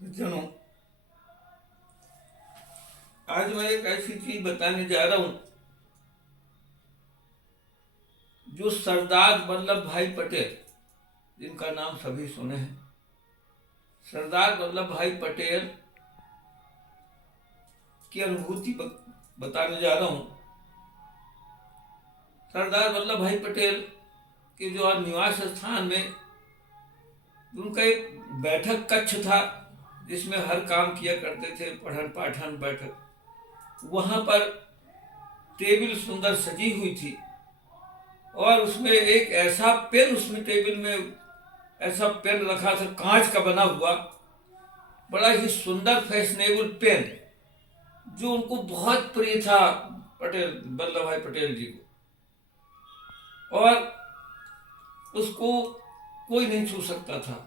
सज्जनों, आज मैं एक ऐसी चीज बताने जा रहा हूं जो सरदार वल्लभ भाई पटेल, जिनका नाम सभी सुने हैं, सरदार वल्लभ भाई पटेल की अनुभूति बताने जा रहा हूं। सरदार वल्लभ भाई पटेल के जो निवास स्थान में उनका एक बैठक कक्ष था जिसमें हर काम किया करते थे, पठन पाठन बैठक। वहां पर टेबल सुंदर सजी हुई थी और उसमें एक ऐसा पेन, उसमें टेबल में ऐसा पेन रखा था, कांच का बना हुआ, बड़ा ही सुंदर फैशनेबल पेन, जो उनको बहुत प्रिय था, पटेल वल्लभ भाई पटेल जी को। और उसको कोई नहीं छू सकता था,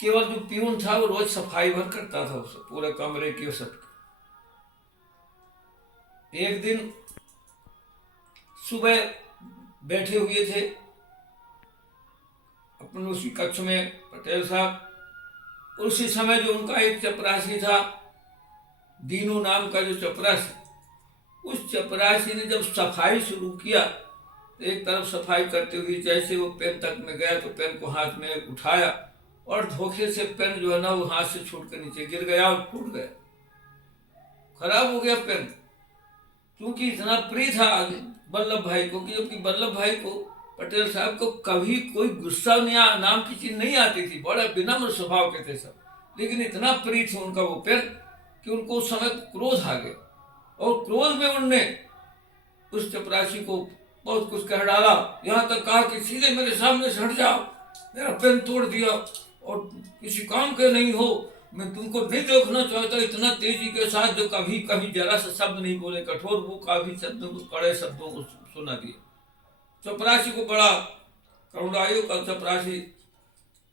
केवल जो प्यून था वो रोज सफाई भर करता था उस पूरे कमरे की। सब एक दिन सुबह बैठे हुए थे अपने उसी कक्ष में पटेल साहब। उसी समय जो उनका एक चपरासी था, दीनू नाम का जो चपरासी, उस चपरासी ने जब सफाई शुरू किया तो एक तरफ सफाई करते हुए जैसे वो पेन तक में गया तो पेन को हाथ में उठाया और धोखे से पेन जो है ना वो हाथ से छूट कर नीचे गिर गया और फूट गया, खराब हो गया पेन। क्योंकि इतना प्रिय था वल्लभ भाई को, क्योंकि वल्लभ भाई को, पटेल साहब को कभी कोई गुस्सा नाम की चीज नहीं आती थी, बड़ा विनम्र स्वभाव के थे सब। लेकिन इतना प्रिय था उनका वो पेन कि उनको उस समय क्रोध आ गया और क्रोध में उनने उस चपरासी को बहुत कुछ कह डाला। यहाँ तक कहा कि सीधे मेरे सामने से हट जाओ, मेरा पेन तोड़ दिया और किसी काम के नहीं हो, मैं तुमको नहीं देखना चाहता। इतना तेजी के साथ जो कभी कभी जरा सा शब्द नहीं बोले, कठोर वो काफी शब्दों को, कड़े शब्दों को सुना दिए। चपरासी को बड़ा करुणायु का चपरासी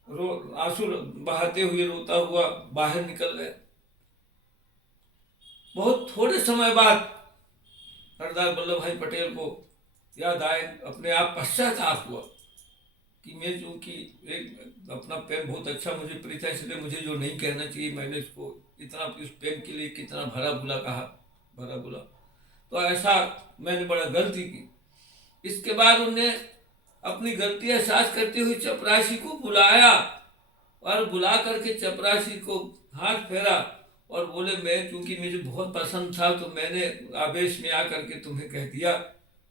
आंसू बहाते हुए रोता हुआ बाहर निकल गया। बहुत थोड़े समय बाद सरदार वल्लभ भाई पटेल को याद आए, अपने आप पश्चाताप हुआ कि मैं चूंकि एक अपना पेन बहुत अच्छा मुझे प्रिय था, इसलिए मुझे जो नहीं कहना चाहिए मैंने इसको इतना, इस पेन के लिए कितना भरा बुला कहा, भरा बुला। तो ऐसा मैंने बड़ा गलती की। इसके बाद उन्होंने अपनी गलती एहसास करते हुए चपरासी को बुलाया और बुला करके चपरासी को हाथ फेरा और बोले, मैं चूंकि मुझे बहुत पसंद था तो मैंने आवेश में आकर के तुम्हें कह दिया।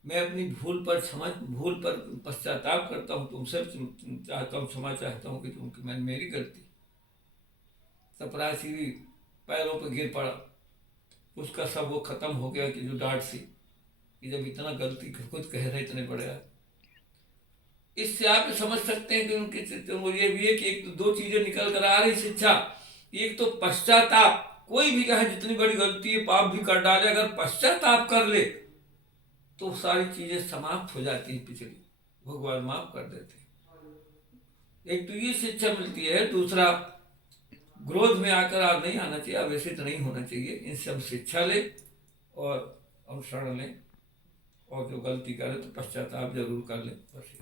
मैं अपनी भूल पर पश्चाताप करता हूँ, तुमसे चाहता हूँ, क्षमा चाहता हूँ कि तुमकी मैंने मेरी गलती। चपरासी पैरों पर गिर पड़ा, उसका सब वो खत्म हो गया कि जो डांट सी कि जब इतना गलती खुद कह रहे इतने बड़े। इससे आप समझ सकते हैं कि उनकी तो ये भी है कि एक तो दो चीजें निकल कर आ रही शिक्षा। एक तो पश्चाताप, कोई भी कहे जितनी बड़ी गलती है, पाप भी कर डाले, अगर पश्चाताप कर ले तो सारी चीजें समाप्त हो जाती हैं, पिछली भगवान माफ कर देते हैं। एक तो ये शिक्षा मिलती है। दूसरा, क्रोध में आकर आप नहीं आना चाहिए, आवेशित नहीं होना चाहिए। इन सब शिक्षा ले और अनुसरण लें और जो गलती करे तो पश्चाताप जरूर कर लें। बस।